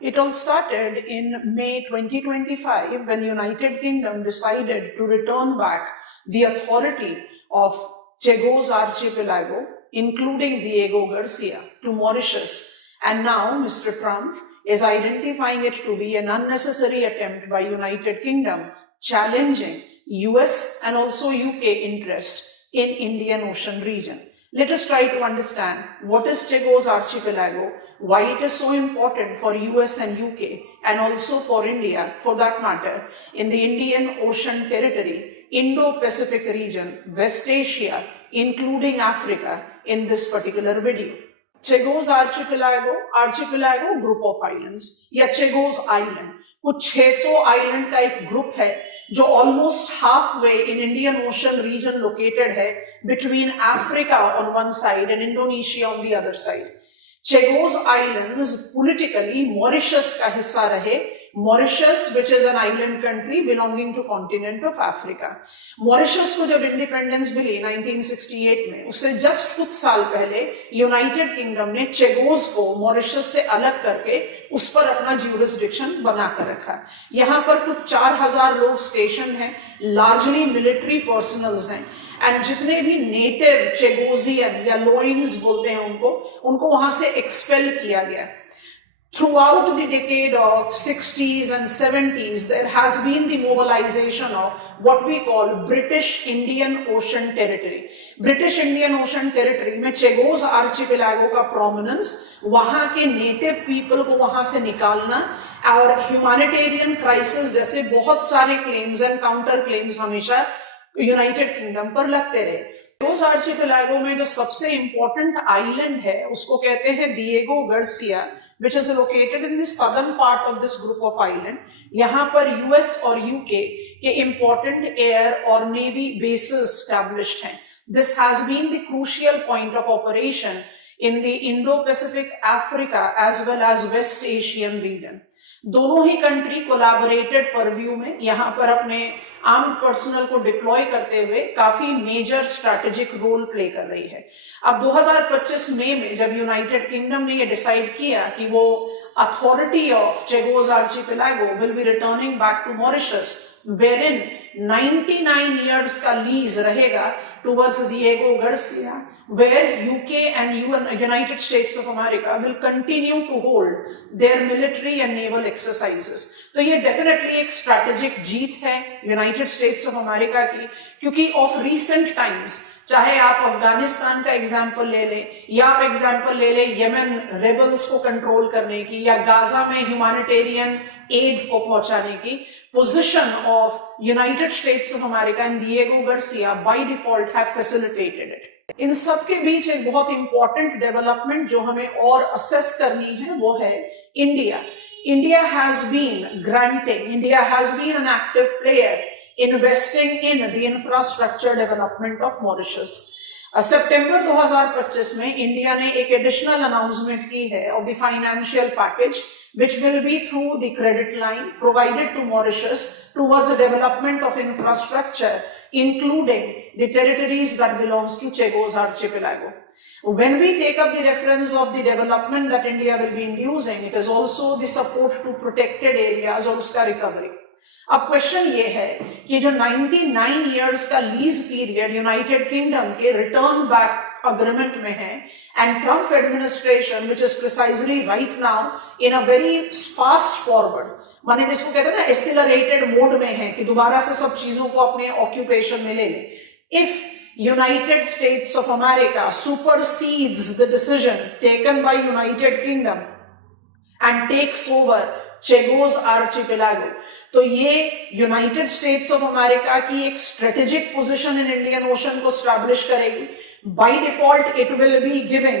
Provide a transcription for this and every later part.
It all started in May 2025 when United Kingdom decided to return back the authority of Chagos Archipelago, including Diego Garcia, to Mauritius. And now Mr. Trump is identifying it to be an unnecessary attempt by United Kingdom challenging US and also UK interest in Indian Ocean region. Let us try to understand what is Chagos Archipelago, why it is so important for US and UK and also for India for that matter in the Indian Ocean territory, Indo-Pacific region, West Asia, including Africa in this particular video. Chagos Archipelago group of islands या Chagos Island, कुछ 600 आइलैंड का एक group है जो almost half way in Indian Ocean region located है between Africa on one side and Indonesia on the other side. Chagos islands politically Mauritius का हिस्सा रहे. Mauritius which is an island country belonging to continent of Africa. Mauritius को जब इंडिपेंडेंस मिली 1968 में, उससे जस्ट कुछ साल पहले यूनाइटेड किंगडम ने चेगोस को मॉरिशस से अलग करके उस पर अपना ज्यूरिसडिक्शन बनाकर रखा. यहाँ पर कुछ 4000 लोग स्टेशन हैं, लार्जली मिलिट्री पर्सनल्स हैं एंड जितने भी नेटिव चेगोजियन या लोइंस बोलते हैं उनको वहां से एक्सपेल किया गया. Throughout the decade of 60s and 70s, there has been the mobilization of what we call British Indian Ocean Territory. British Indian Ocean Territory में Chagos Archipelago का prominence, वहाँ के native people को वहाँ से निकालना और humanitarian crisis जैसे बहुत सारे claims and counter claims हमेशा यूनाइटेड किंगडम पर लगते रहे. चेगोस आर्चिपेलागो में जो सबसे इंपॉर्टेंट आइलैंड है उसको कहते हैं Diego Garcia, which is located in the southern part of this group of island. यहाँ पर US और UK के important air और navy bases established हैं. This has been the crucial point of operation in the Indo-Pacific, Africa as well as West Asian region. दोनों ही country collaborated purview में यहाँ पर अपने आर्म्ड पर्सनल को डिप्लॉय करते हुए काफी मेजर स्ट्रैटेजिक रोल प्ले कर रही है. अब 2025 मई में जब यूनाइटेड किंगडम ने ये डिसाइड किया कि वो authority of Chagos archipelago will be returning back to Mauritius, wherein 99 years का लीज रहेगा towards Diego Garcia, where UK and United States of America will continue to hold their military and naval exercises. तो ये definitely एक strategic जीत है United States of America की, क्योंकि of recent times, चाहे आप अफगानिस्तान का एग्जाम्पल ले लें या आप एग्जाम्पल ले लें यमन रेबल्स को कंट्रोल करने की या गाजा में ह्यूमैनिटेरियन एड को पहुंचाने की, position of United States of America and Diego Garcia by default have facilitated it. इन सब के बीच एक बहुत इंपॉर्टेंट डेवलपमेंट जो हमें और असेस करनी है वो है India. India has been an active player investing in the infrastructure development of Mauritius. सितंबर 2025 में इंडिया ने एक एडिशनल अनाउंसमेंट की है of the financial package which will be through the credit line provided to Mauritius towards the development of infrastructure, including the territories that belongs to Chagos Archipelago. When we take up the reference of the development that India will be inducing, it is also the support to protected areas और उसका recovery. अब क्वेश्चन ये है कि जो 99 years का lease period United kingdom के return back agreement में है and Trump administration which is precisely right now in a very fast forward, माने जिसको कहते हैं ना एक्सीलरेटेड मोड में है कि दोबारा से सब चीजों को अपने ऑक्यूपेशन में ले लें. If United States of America supersedes the decision taken by United Kingdom and takes over Chagos Archipelago, तो ये यूनाइटेड स्टेट्स ऑफ अमेरिका की एक strategic position in Indian Ocean को स्टैब्लिश करेगी. By default it will be giving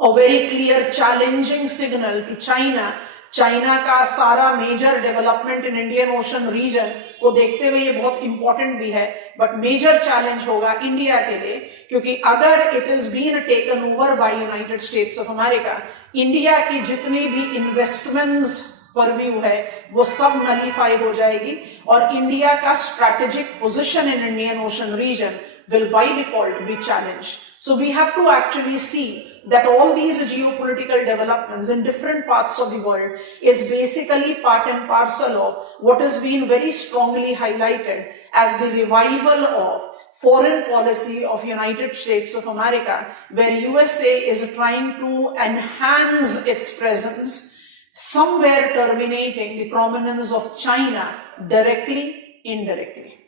a very clear challenging signal to China. China का सारा major development in Indian Ocean region को देखते हुए ये बहुत इंपॉर्टेंट भी है, बट मेजर चैलेंज होगा इंडिया के लिए, क्योंकि अगर it is been taken over by United States of America, India की जितनी भी इन्वेस्टमेंट्स परव्यू है वो सब नलीफाई हो जाएगी और इंडिया का strategic position in Indian Ocean region will by default be challenged. So we have to actually see that all these geopolitical developments in different parts of the world is basically part and parcel of what has been very strongly highlighted as the revival of foreign policy of United States of America, where USA is trying to enhance its presence, somewhere terminating the prominence of China directly, indirectly.